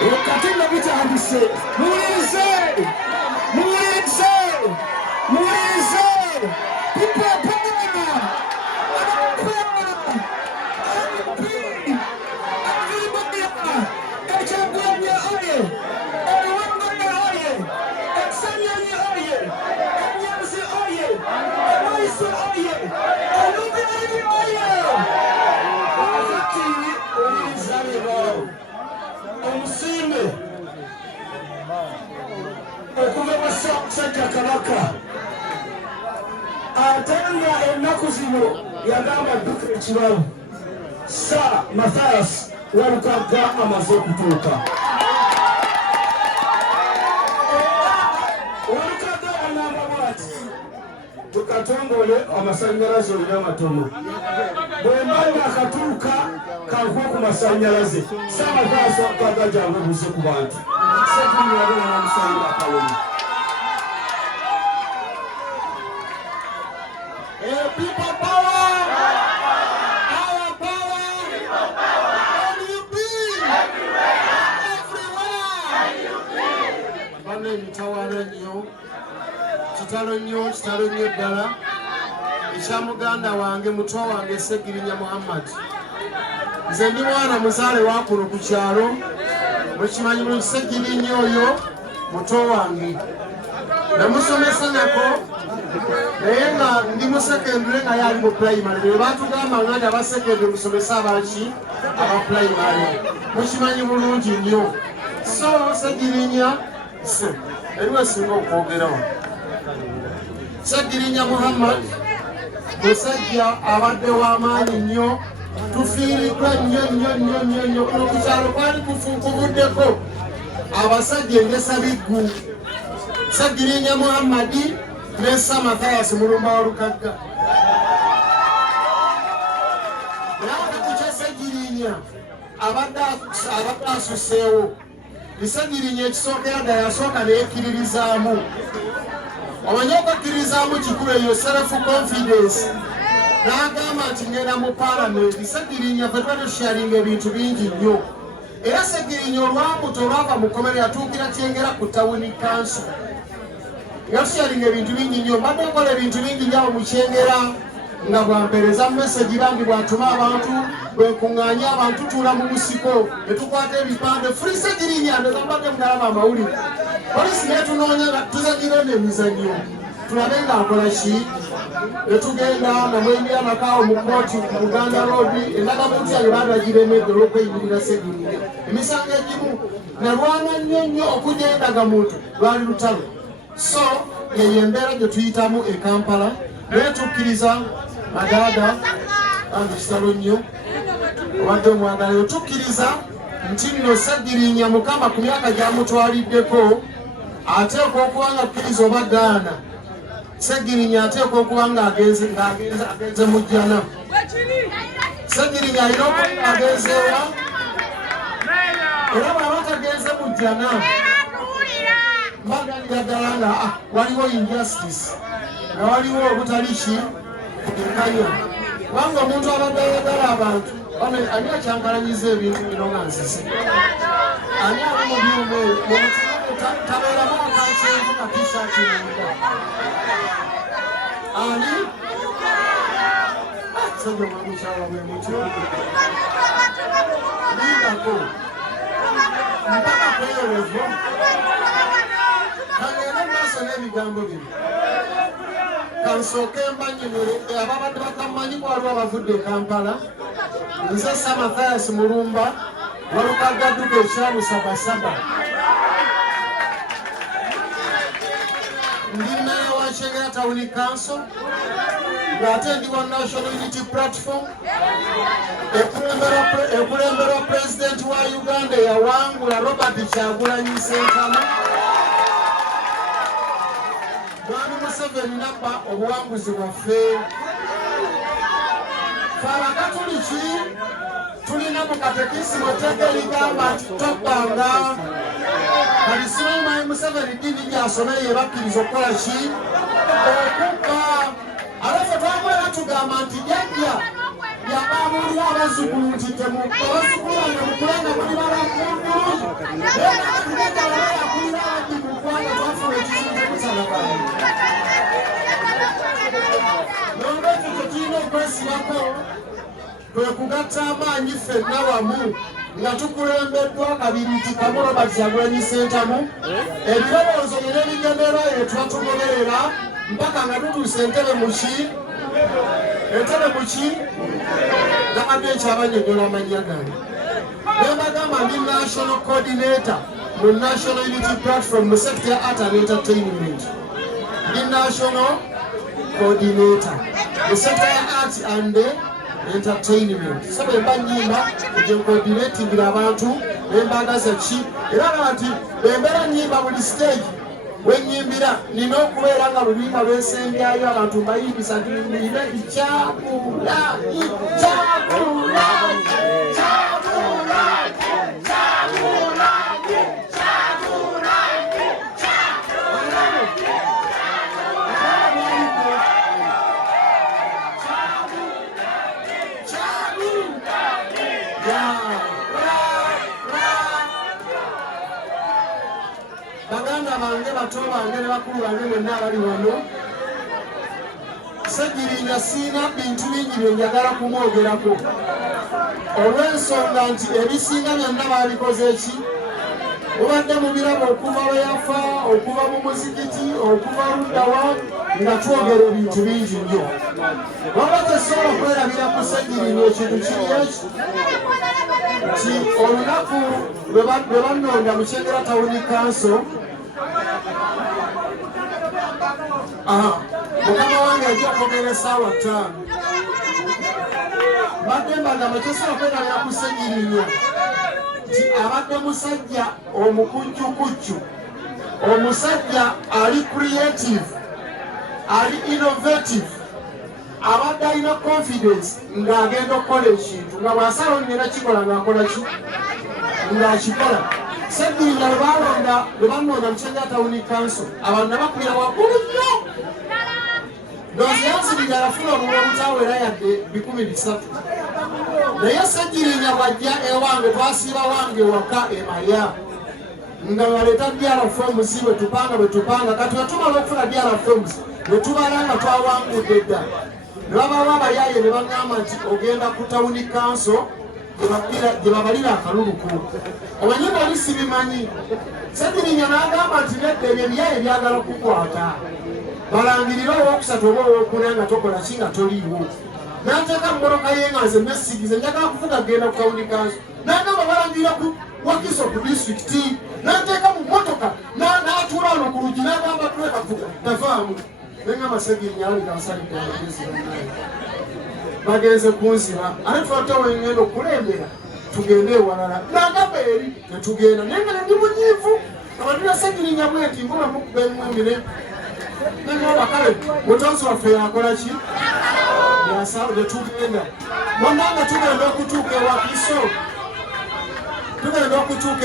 Katinda bitandise mulize people Santa Kabaka atanga ennaku zino yagamba Dr. Kibalu Sir Mathias Walukagga amaze okutuuka. Walukagga anamba bwati tukatongole amasanyalaze olina matono bwembanga akatuuka kankuwa ku masanyalaze Sir Mathias Walukagga jangu buze ku bantu sekunyabe namusanyira akawoni. People power! Our power! People power! Can you be? Everywhere! Bane mitawala nnyo, kitalo nnyo ddala ekya muganda wange muto wange Ssegirinya Muhammad. Nze ndi mwana muzaale wa kuno ku kyalo, mukimanyi bulungi Ssegirinya oyo muto wange. Namusomesa nako naye nga ndi mu secondary naye ali mu primary. Bwe batugamba nga aba secondary musomesa abaki aba primary, mukimanyi bulungi nnyo. So Ssegirinya eriwe singa okwogerawo Ssegirinya Muhammad musajja abadde w'amaanyi nnyo, tufiiriddwa nnyo kuno ku kyalo kwali kubuddeko abasajja engesa biggu Ssegirinya Muhammad ne Sir Mathias Mulumba Walukagga. Nakati Ssegirinya abadde asuseewo. Ssegirinya ekisookera ddala yasooka neyekkiririzaamu. Omanyi okwekkiririzaamu kikulu eyo self confidence. N'agamba nti ngenda mu paalamenti. Ssegirinya ffe twatusharinga ebintu bingi nnyo. Era Ssegirinya olwamuto olwava mu kkomera yatuukira Kyengera ku Town Council. Yatusharinga ebintu bingi nnyo. Mbadde nkola ebintu bingi nnyo mu Kyengera nga bwampeereza message bambi bw'atuma abantu bwenkuŋŋaanya abantu tuula mu musiko ne tukwata ebipande Free Ssegirinya ndeza mbadde mudalaba amawulire. Poliisi netunoonya nga tuzanyira n'emizannyo tulabe ng'akola ki. Ne tugenda namweyimira amakaawo mu kooti ku Buganda Road, endagamuntu yange baagiremedde olw'okweyimirira Ssegirinya. Emisango egimu nalwana nnyo okujja endagamuntu lwali lutalo. So yeyo embeera gye tuyitamu e Kampala naye tukkiriza Madaada kandi kitalo nnyo obadde omwagalayo, tukkiriza nti nno Ssegirinya Mukama ku myaka gy'amutwaliddeko ateekwa okuba nga akkiriza oba gaana. Ssegirinya ateekwa okuba ng'agenze mu jjana. Ssegirinya alina okuba ng'agenzeewa era bw'aba tagenze mu jjana mbagalira ddala nga waliwo injustice nga waliwo obutali ki enkanya. Kubanga omuntu abadde ayagala abantu ani akyankalanyiza ebintu bino nga nsise? Ani ali mu byuma ebyo tabeeramu akansenvu ka t-shirt munda? Ani? Sajja mwamukyala bwe mutyo lindako mpaka kweyolevu kagenda maaso n'ebigambo bino. Kansooke mbanyumire ababadde batamanyi waliwo abavudde e Kampala. Nze Sir Mathias Mulumba Walukagga Dduka ekyalusabasaba. Ndi mmeeya wa Kyengera Town Council ng'ate ndi wa National Unity Platform. Ekulembera Pulezidenti wa Uganda eyawangula Robert Kyagulanyi Ssentamu. Mwami Museveni nabba obuwanguzi bwaffe. Ffe Abakatuliki tulina mu katekisimu etteeka erigamba nti tobbanga. Kati simanyi Mwami Museveni ddiini gy'asomeye yebakkiriza okukola ki? Okubba. Ate ffe twamwera tugamba nti jjajja yababuulira abazzukulu nti abazukulu bange mukulenga muli balamu bulungi kyetuvako kwe kugatta amaanyi ffenna wamu nga tukulembeddwa kabiri ti Kamuloba Kyagulanyi Ssentamu ebirowoozo bye n'ebigenderwa bye twatugoberera mpaka nga tutuuse entebe muki gabadde ekyabanyonyola amannya gange ne mbagamba ndi national coordinator mu National Unity Platform mu sector ya art and entertainment ndi national coordinator mu sector ya art and entertainment so bemba nyimba gyencoordinatingira abantu nembagaza ki era nti bembera nyimba buli stage wenyimbira nina okubeera nga lubimba lwesembyayo abantu mbayimbisa nti muyimbe Kyagulanyi baganda bange bato bange ne bakulu bange mwenna abali wano Ssegirinya siina bintu bingi bye njagala kumwogerako olw'ensonga nti ebisinga byonna baabikoze eki mubadde mu birabo okuva we yafa okuva mu muzikiti okuva luddawa nga twogera ebintu bingi nnyo waba tesobola okwerabira ku Ssegirinya ekintu kiri eki nti olunaku lwe bannonda mu Kyengera Town Council mukama wange ajja okwogera essaawa 5 badde mbagamba kyosobola okwerabira ku Ssegirinya nti abadde musajja omukujjukujju omusajja ali creative ali innovative abadde alina confidence ng'agenda okukola ekintu nga bw'asalawo ngenda kikola ng'akola ki ng'akikola Ssegirinya lwe bannonda mu Kyengera Town Council abantu nabakulira waggulu nnyo ndowooza yanzibira yafuna obululu obutawera yadde 300 naye Ssegirinya bw'ajja ewange twasiiba wange waka emalya nga baleeta DRFMC bwe tupanga kati wetumala okufuna DRFMC ne tubala nga twawangudde dda ne babawo abayaaye ne baŋŋamba nti ogenda ku Town Council gye babalira akaluluku obanyumba oli sibimanyi Ssegirinya n'agamba nti nedda ebyo ebyaye byagala kukwata balangirira ow'okusatu oba ow'okuna nga tokola ki nga toliiwo n'ateeka mmoloka ye nga nze mesigize njagala kuvuga genda ku Town Council n'agamba balangirira ku Wakiso ku disitulikiti n'ateeka mu mmotoka n'atuula wano ku luggi n'agamba twekavuga tavaamu nengamba Ssegirinya alabika basalidde amagezi bagenze kunziba ate twadde wengenda okulembera tugende ewalala n'agamba eri ne tugenda naye nga ndi munyiivu abadira Ssegirinya bwenti ngoba mukuba emwengere nengoba kale mutonzi waffe yakola ki yasawo ne tugenda bonnanga tugenda okutuuka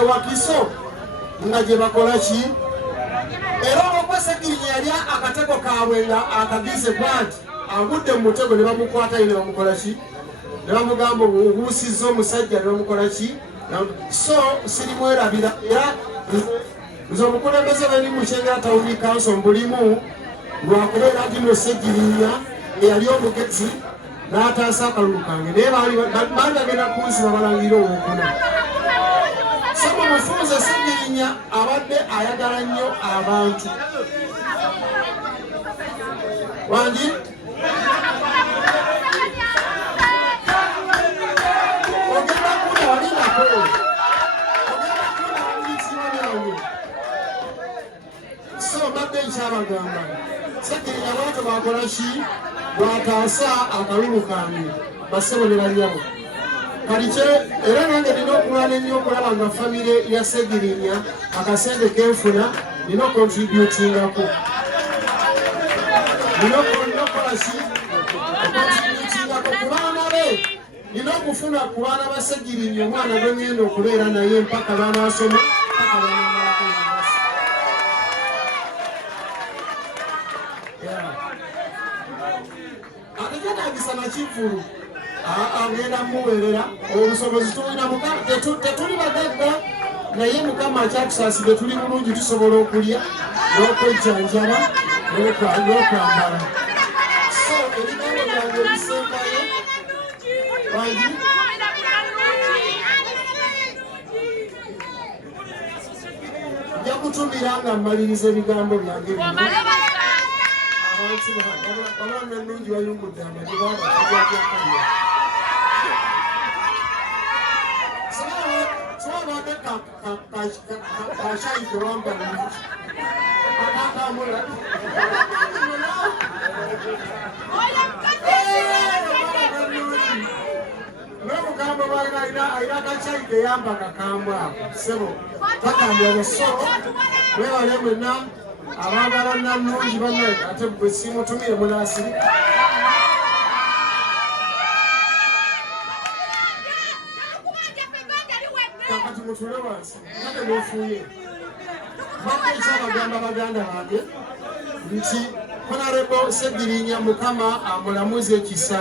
ewakiso nga gye bakola ki era olwokuba Ssegirinya yali akatego kaabwe nga akagize bwanti agudde mu mutego ne bamukwatayo ne bamukola ki ne bamugamba obuusizza omusajja ne bamukola ki so sirimwerabira era nze omukulembeze beni mu Kyengera Town Council mbulimu lwakubeera nti no Ssegirinya eyali omugezi n'ataasa akalulu kange naye baali bagenda kunsiba balangire owokuna so mu bufunze Ssegirinya abadde ayagala nnyo abantu wangi ogenda kuda walinako so badde nkyabagamba Ssegirinya bwatyo bakola ki bwataasa akalulu kange basebonera nnyabo kalikye era nange nina okulwana ennyo okulaba nga famire ya Ssegirinya akasente kenfuna nina okontributingako nina okukola ki okontributingako ku baana be nina okufuna ku baana ba Ssegirinya omwana gwe ngenda okubeera naye mpaka lwanaasoma mpaka lwanamalako atekenagisa nakivulu agenda muweerera obusobozi tulina tetuli bagagga naye Mukama akyatusaasidde tuli bulungi tusobola okulya n'okwejjanjaba n'okwambala so ebigambo byange ebisembayo nja kutumira nga mmaliriza ebigambo byange abantu ennungi bayungudde amagi babaajyajakaliya sobadde kashayi kewamba nungi akakamula n'omugambo balina alina akacayi keyamba kakambw ako sebo bakambwa basolo webale mwenna abagala nannungi banne ate bwe simutumire munasiri kakati mutule wansi ate nefuuye baka ekyabagamba baganda bange nti Honorable Ssegirinya Mukama amulamuze ekisa.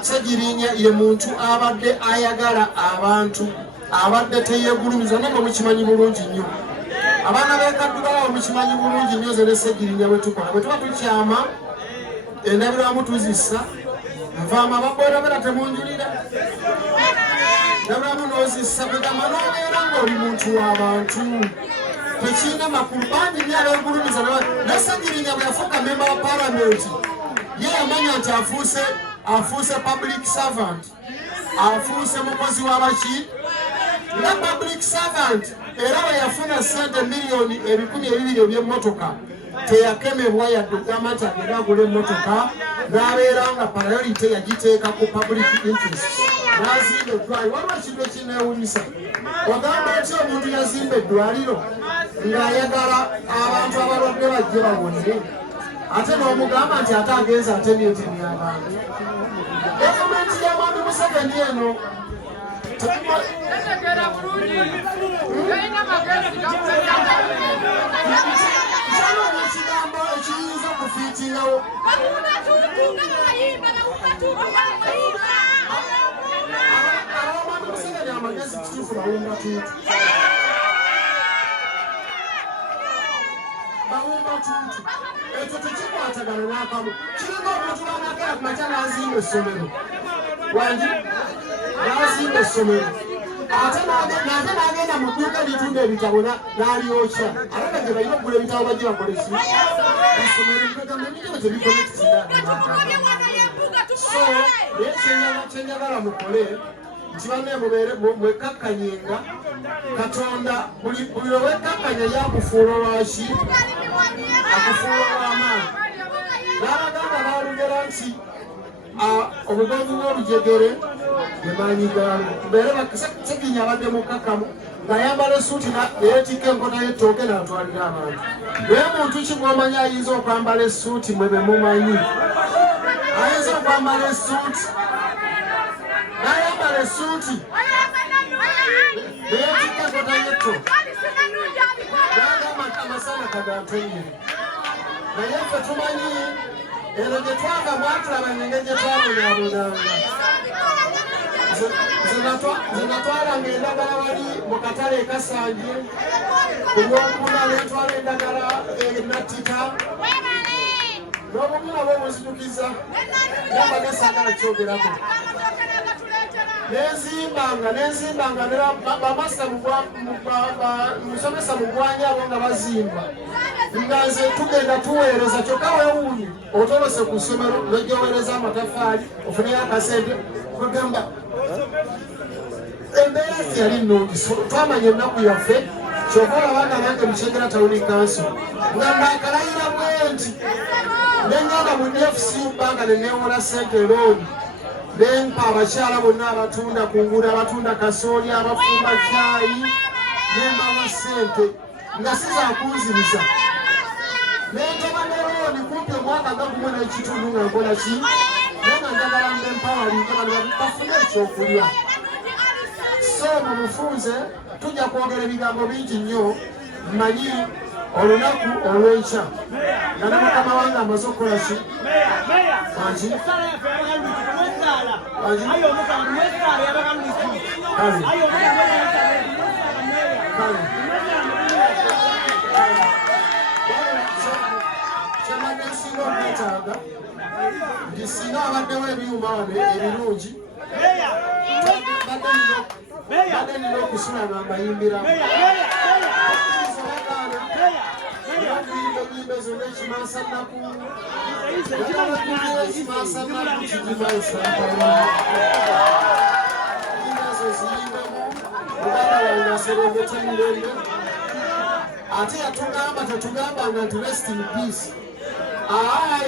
Ssegirinya ye muntu abadde ayagala abantu, abadde teyeegulumiza nabo mukimanyi bulungi nnyo. Abaana b'ekaddugala mukimanyi bulungi nnyo ze ne Ssegirinya bwe tukola. Bwe tuba tukyama endabirwamu tuzissa, nvaama baboodabera temunjulira. Ndabiramu n'ozissa bwegamba n'obeera ng'oli muntu w'abantu. Tekirina makulu bangi nnyo abeegulumiza ne Ssegirinya bwe yafuuka memba wa palamenti ye yamanya nti afuuse public servant, afuuse mukozi w'abaki nga public servant, era bwe yafuna ssente miliyoni 200 eby'emmotoka teyakemebwa yadde ogamba nti agenda agula emmotoka, n'abeera nga priority yagiteeka ku public interest, n'azimba eddwaliro. Waliwo ekintu ekineewunyisa, ogamba nti omuntu yazimba eddwaliro ng'ayagala abantu abalwadde bajje bawonere, ate n'omugamba nti ate agenza atemyetemya abantu. Gavumenti ya Mwami Museveni eno kyalonye ekigambo ekiyinza okufiitirawo Mwami Museveni amagezi kituufu bawumba tuutu. Ekyo tekikwatagana n'akamu. Kiringa omuntu bamagala ku makya n'azimba essomero. Wangi n'azimba essomero. Ate n'agenda mu dduuka eritunda ebitabo n'alyokya. Alaba gye balina okugula ebitabo bajje bakole ki? Essomero libagamba ebitabo tebikonekitira. So naye kyenjagala mukole nti banne mwekakkanyenga Katonda buli lwe wekkakkanya yakufuula lwaki? Akufuula lw'amaanyi. N'abaganda baalugera nti obugonvu bw'olujegere ge maanyi gaalwo. Mbeere Ssegirinya abadde mukkakkamu ng'ayambala essuuti neyeetikka enkota y'ettooke n'atwalira abantu. Naye muntu ki gw'omanyi ayinza okwambala essuuti mwe be mumanyi? Ayinza okwambala essuuti n'ayambala essuuti neyeetikka enkota y'ettooke n'agamba nti amasana kagantonyere. Naye ffe tumanyi eno gye twava mwatulabanye engeri gye twabonabonanga. Nze natwalanga endagala wali mu katale e Kasanje, ku Lwokuna ne ntwala endagala Nattika, n'obumu nabwo bunzijukiza namba nesaagala kyogerako. Nenzimbanga ne bamasita musomesa mugwanya abo nga bazimba. Nga nze tugenda tuweereza kyokka weewuunye otolose ku ssomero n'ojja oweereza amataffaali ofuneyo akasente kugamba embeera yali nnungi. Twamanya ennaku yaffe kyokka olabanga nange mukyengera tawuni kanso nga naakalayira bwe nti nengenda mu DFCU bbanga ne neewola ssente looni nempa abakyala bonna abatunda ku nguudo, abatunda kasooli, abafumba caayi, nembawa ssente nga sizaakunziriza. Nentaba ne looni kumpi omwaka nga gumu n'ekitundu nga nkola ki? Naye nga njagala mbempawalinga bano bafune ekyokulya. So mu bufunze tujja kwogera ebigambo bingi nnyo. Mmanyi olunaku olw'enkya nga ne mukama wange amaze okukola ki? Wangi? Kyemane nsinga okwetaaga nti singa abaddewo ebiyuma wano ebirungi bade nino okusula ng'ambayimbira nyimbe zonna ekimansanaku ekimansanaku kigimansantamu nyimbezo ziyimbemu muganda wange aserengeta mirembe ate yatugamba tetugambanga nti rest in peace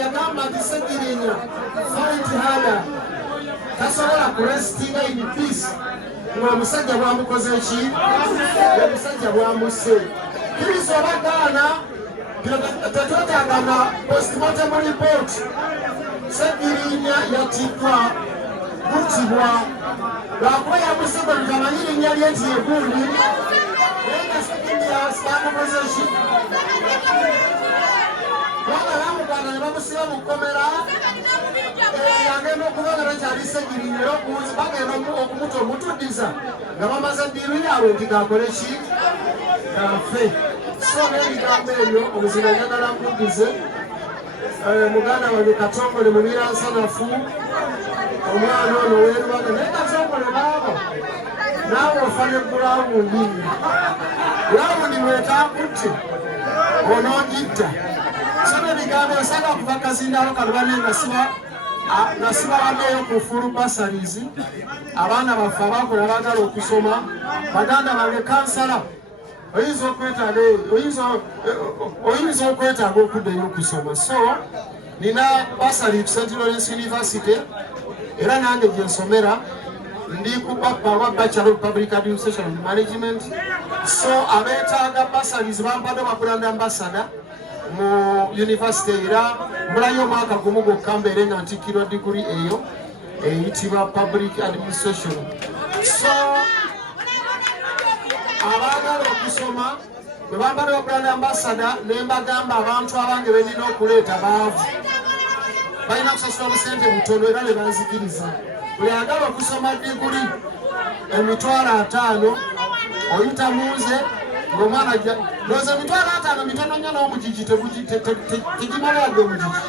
yagamba nti Segirinya fight harder tasobola kurestinga in peace ng'omusajja bwamukoze ki omusajja bwamuse kiriza obagaana tetwetagana postmortem report Segirinya yatiddwa gutibwa lwakuba yamusibwa ntamanyi linnya lye nti yegundi naye nga Segirinya bamukoze ki kubanga bamugwana ne bamusiba mu kkomera yagenda okubanga takyali Segirinya era okuwuzi bagenda okumuta omutuddiza nga bamaze ddiiru yaabwe nti gakole ki gafe so n'ebigambo ebyo omuzira njagala muddize muganda wange Katongole Mubiira Nsanafu omwana ono weerubanga naye Katongole baabo naawe ofa ne bulawundi bulawundi mwetaakutte onoogitta so n'ebigambo osanga okuva Kazindaalo Kalubane nga sibawaddeyo ku full bursaries abaana baffe abakola baagala okusoma baganda bange kansala oyinza okwetaaga okuddayo okusoma so nina bursary ku St. Lawrence University era nange gye nsomera ndi ku Bachelor of Public Administration and Management so abeetaaga bursaries bampadde babrand ambassador mu university era mbulayo omwaka gumu gwokka mbeere nga ntikkirwa diguri eyo eyitibwa Public Administration so abaagala okusoma bwe bambadde babrand ambassador ne mbagamba abantu abange benina okuleeta baavu balina kusasula busente butono era ne banzikiriza buli agala okusoma diguri $5,000 oyita munze ng'omwana loza $5,000 mitono nnyo n'omugigi tegimalwadde omugigi